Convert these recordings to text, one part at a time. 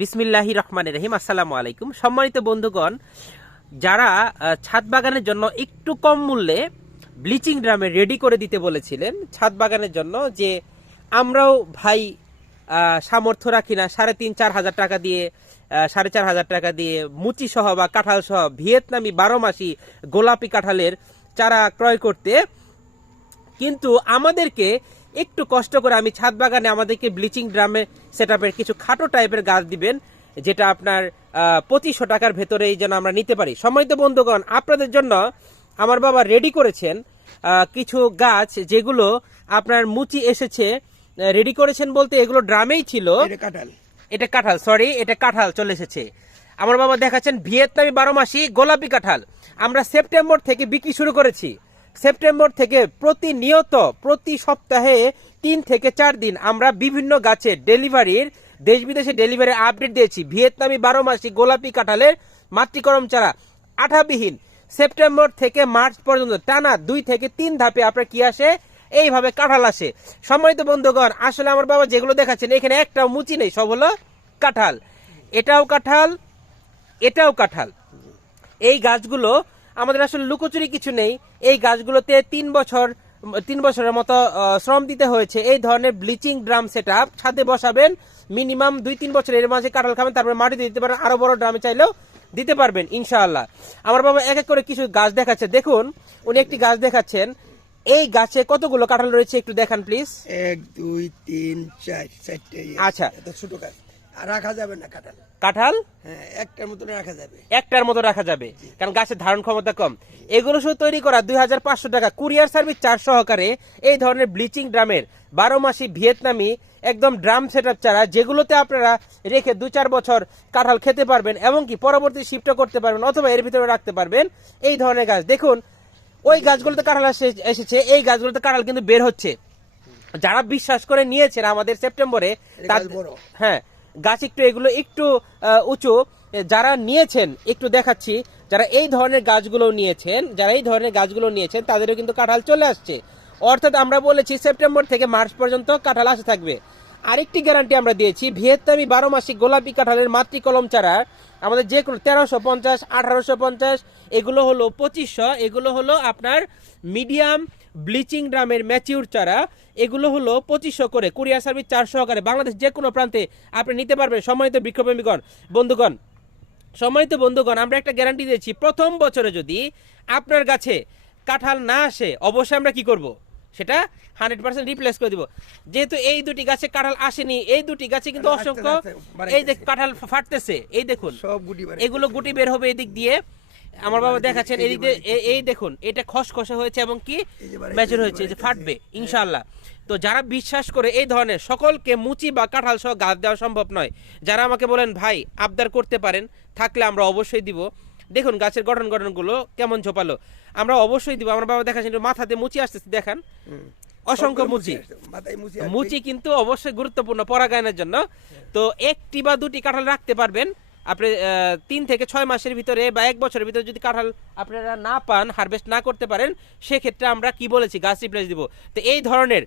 বিসমিল্লাহি রহমান রহিম, আসসালামু আলাইকুম। সম্মানিত বন্ধুগণ, যারা ছাদ বাগানের জন্য একটু কম মূল্যে ব্লিচিং ড্রামে রেডি করে দিতে বলেছিলেন, ছাদ বাগানের জন্য যে আমরাও ভাই সামর্থ্য রাখি না, সাড়ে তিন চার হাজার টাকা দিয়ে সাড়ে চার হাজার টাকা দিয়ে মুচি সহ বা কাঁঠাল সহ ভিয়েতনামি বারো মাসি গোলাপি কাঁঠালের চারা ক্রয় করতে। কিন্তু আমাদেরকে একটু কষ্ট করে আমি ছাদ বাগানে আমাদেরকে ব্লিচিং ড্রামে সেট কিছু খাটো টাইপের গাছ দিবেন যেটা আপনার পঁচিশশো টাকার ভেতরেই যেন আমরা নিতে পারি। সম্মানিত বন্ধুগণ আপনাদের জন্য আমার বাবা রেডি করেছেন কিছু গাছ যেগুলো আপনার মুচি এসেছে রেডি করেছেন বলতে এগুলো ড্রামেই ছিল। কাঁঠাল। এটা কাঁঠাল সরি এটা কাঁঠাল চলে এসেছে। আমার বাবা দেখাচ্ছেন ভিয়েতনামি বারো মাসি গোলাপি কাঁঠাল। আমরা সেপ্টেম্বর থেকে বিক্রি শুরু করেছি। সেপ্টেম্বর থেকে প্রতিনিয়ত, প্রতি সপ্তাহে তিন থেকে চার দিন আমরা বিভিন্ন গাছের ডেলিভারির দেশ বিদেশে ডেলিভারি আপডেট দিয়েছি। ভিয়েতনামি বারো মাসি গোলাপি কাঁঠালের মাতৃকরম চারা আঠাবিহীন। সেপ্টেম্বর থেকে মার্চ পর্যন্ত টানা দুই থেকে তিন ধাপে আপনার কি আসে? এইভাবে কাঁঠাল আসে। সম্মানিত বন্ধুগণ, আসলে আমার বাবা যেগুলো দেখাচ্ছেন, এখানে একটাও মুচি নেই, সব হলো কাঁঠাল। এটাও কাঁঠাল এটাও কাঁঠাল। এই গাছগুলো আমাদের আসলে লুকোচুরি কিছু নেই। এই গাছগুলোতে তিন বছর তিন বছরের মতো শ্রম দিতে হয়েছে। এই ধরনের ব্লিচিং ড্রাম সেট আপ ছাদে বসাবেন মিনিমাম দুই তিন বছর এর মাঝে কাঁঠাল খাবেন তারপরে মাটিতে দিতে পারেন আরও বড় ড্রামে চাইলেও দিতে পারবেন ইনশাআল্লাহ। আমার বাবা এক এক করে কিছু গাছ দেখাচ্ছে। দেখুন উনি একটি গাছ দেখাচ্ছেন। এই গাছে কতগুলো কাঁঠাল রয়েছে একটু দেখান প্লিজ। এক দুই তিন চার চারটে। আচ্ছা। ছোট গাছ। রাখা যাবে না কাঁঠাল। কাঁঠাল? হ্যাঁ একটার মতন রাখা যাবে। একটার মতো রাখা যাবে কারণ গাছের ধারণ ক্ষমতা কম। এগুলো শুধু তৈরি করা দুই হাজার পাঁচশো টাকা কুরিয়ার সার্ভিস চার সহকারে এই ধরনের ব্লিচিং ড্রামের বারো মাসি ভিয়েতনামি একদম ড্রাম সেট আপ চারা যেগুলোতে আপনারা রেখে দু চার বছর কাঁঠাল খেতে পারবেন এমনকি পরবর্তী শিফট করতে পারবেন অথবা এর ভিতরে রাখতে পারবেন এই ধরনের গাছ। দেখুন ওই গাছগুলোতে কাঁঠাল এসে- এসেছে এই গাছগুলোতে কাঁঠাল কিন্তু বের হচ্ছে। যারা বিশ্বাস করে নিয়েছেন আমাদের সেপ্টেম্বরে। হ্যাঁ গাছ একটু এগুলো একটু উঁচু, যারা নিয়েছেন, একটু দেখাচ্ছি, যারা এই ধরনের গাছগুলো নিয়েছেন, যারা এই ধরনের গাছগুলো নিয়েছেন, তাদেরও কিন্তু কাঁঠাল চলে আসছে। অর্থাৎ আমরা বলেছি, সেপ্টেম্বর থেকে মার্চ পর্যন্ত কাঁঠাল আসে থাকবে। আরেকটি গ্যারান্টি আমরা দিয়েছি, ভিয়েতনামি বারো মাসিক গোলাপি কাঁঠালের মাতৃ কলম চারা। আমাদের যে কোনো তেরোশো পঞ্চাশ, আঠারোশো পঞ্চাশ, এগুলো হলো পঁচিশশো, এগুলো হলো আপনার মিডিয়াম ব্লিচিং ড্রামের ম্যাচিউর চারা। এগুলো হলো পঁচিশশো করে, কুরিয়ার সার্ভিস চারশো সহকারে বাংলাদেশ যে কোনো প্রান্তে আপনি নিতে পারবেন সম্মানিত বৃক্ষপ্রেমীগণ বন্ধুগণ। সম্মানিত বন্ধুগণ, আমরা একটা গ্যারান্টি দিয়েছি, প্রথম বছরে যদি আপনার গাছে কাঁঠাল না আসে, অবশ্যই আমরা কি করব? সেটা হান্ড্রেড পার্সেন্ট রিপ্লেস করে দিব। যেহেতু এই দুটি গাছে কাঁঠাল আসেনি এই দুটি গাছে কিন্তু অসংখ্য এই যে কাঁঠাল ফাটতেছে এই দেখুন এগুলো গুটি বের হবে এদিক দিয়ে। আমার বাবা দেখাচ্ছেন এদিক দিয়ে এই দেখুন এটা খসখসে হয়েছে এবং কি ম্যাচুর হয়েছে যে ফাটবে ইনশাআল্লাহ। তো যারা বিশ্বাস করে এই ধরনের সকলকে মুচি বা কাঁঠাল সহ গাছ দেওয়া সম্ভব নয়। যারা আমাকে বলেন ভাই আবদার করতে পারেন থাকলে আমরা অবশ্যই দিব। দেখুন গাছের গঠন গঠনগুলো কেমন ঝোপালো। আমরা অবশ্যই দিব আমার বাবা দেখাচ্ছেন একটু মাথাতে মুচি আসতেছে দেখান। অসংখ্য মুচি। মুচি কিন্তু অবশ্যই গুরুত্বপূর্ণ পরাগায়নের জন্য। তো একটি বা দুটি কাঁঠাল রাখতে পারবেন আপনি তিন থেকে ছয় মাসের ভিতরে বা এক বছরের ভিতরে যদি কাঁঠাল আপনারা না পান হারভেস্ট না করতে পারেন সেক্ষেত্রে আমরা কি বলেছি? গাছ রিপ্লেস দিব। তো এই ধরনের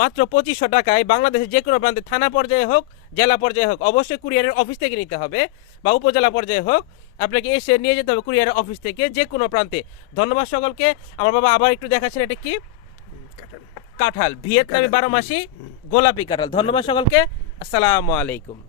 মাত্র পঁচিশশো টাকায় বাংলাদেশের যে কোনো প্রান্তে থানা পর্যায়ে হোক জেলা পর্যায়ে হোক অবশ্যই কুরিয়ারের অফিস থেকে নিতে হবে বা উপজেলা পর্যায়ে হোক আপনাকে এসে নিয়ে যেতে হবে কুরিয়ারের অফিস থেকে যে কোনো প্রান্তে। ধন্যবাদ সকলকে। আমার বাবা আবার একটু দেখাচ্ছেন এটা কি? কাঁঠাল। ভিয়েতনামি বারো মাসি গোলাপি কাঁঠাল। ধন্যবাদ সকলকে। আসসালামু আলাইকুম।